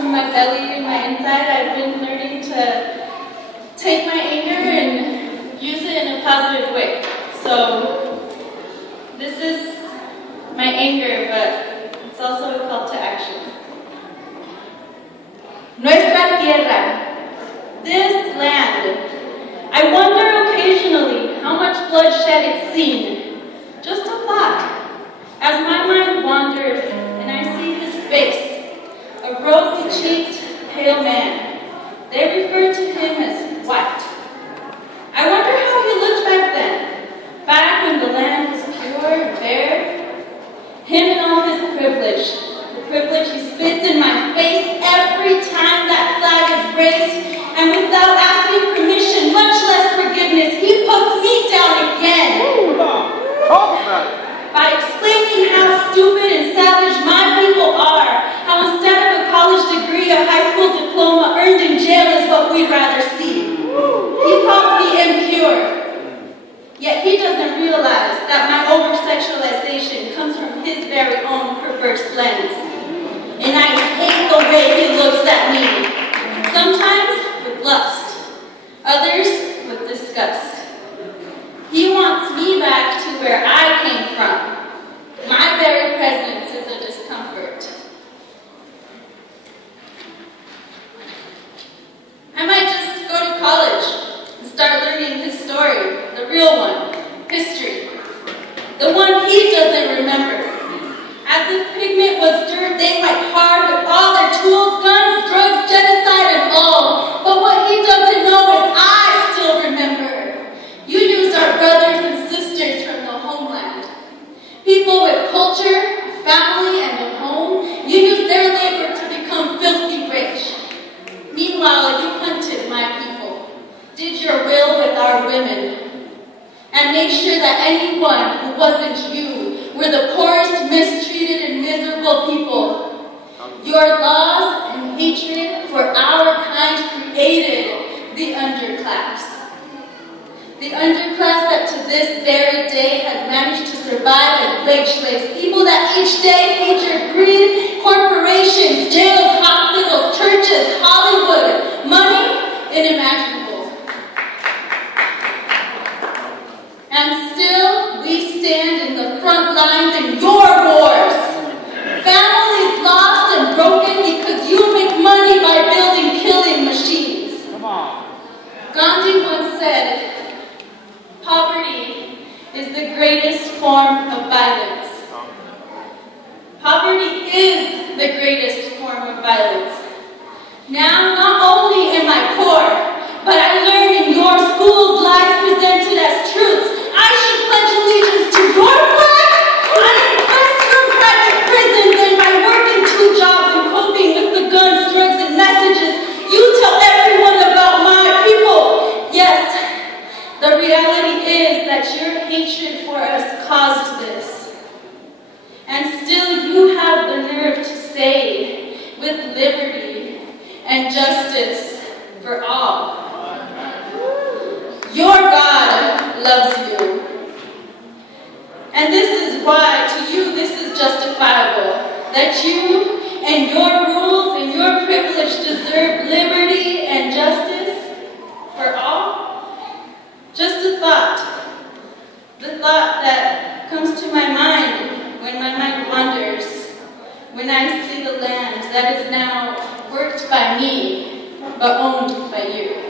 from my belly and my inside, I've been learning to take my anger and use it in a positive way. So this is my anger, but it's also a call to action. Nuestra tierra, this land. I wonder occasionally how much bloodshed it's seen. Just a thought. As my mind wanders and I see his face, a rosy-cheeked, pale man. They refer to him as white. I wonder how he looked back then, back when the land was pure and fair. Him and all his privilege, the privilege he spits in my face every time that flag is raised, and without asking permission, much less forgiveness, he puts me down again. Talk about it. By explaining how stupid and savage my people are, how instead of a college degree, a high school diploma earned in jail is what we'd rather see. He calls me impure, yet he doesn't realize that my over-sexualization comes from his very own perverse lens. And I hate the way he looks at me, sometimes with lust, others with disgust. He wants me back to where I came from. My very presence is a discomfort. I might just go to college and start learning his story, the real one, history, the one he doesn't remember. As if pigment was dirt, they fight hard with all their tools, guns, drugs, genocide, and all. But what he doesn't know is I still remember. You use our brothers and sisters from the homeland. People with culture, a family, and a home, you use their labor to become filthy rich. Meanwhile, you hunted my people, did your will with our women, and made sure that anyone who wasn't you were the poorest, mistreated, and miserable people. Your laws and hatred for our kind created the underclass. The underclass that to this very day has managed to survive as wage slaves, people that each day feed your greed, corporations, jails, hospitals, churches, Hollywood, money, inimaginable. And still, we stand in the front lines in your wars. Families lost and broken because you make money by building killing machines. Come on. Gandhi once said, poverty is the greatest form of violence. Poverty is the greatest form of violence. Now, not only am I poor, but I learn in your schools lies presented as truths. I should pledge allegiance to your flag? I invest from private prisons and by working 2 jobs and coping with the guns, drugs, and messages. You tell everyone about my people. Yes. The reality is that your hatred for us caused this. And still you have the nerve to say, with liberty and justice for all. Your God loves you. And this is why, to you, this is justifiable. That you and your rules and your privilege deserve liberty and justice for all. Just a thought, the thought that comes to my mind when my mind wanders, when I see the land that is now worked by me, but owned by you.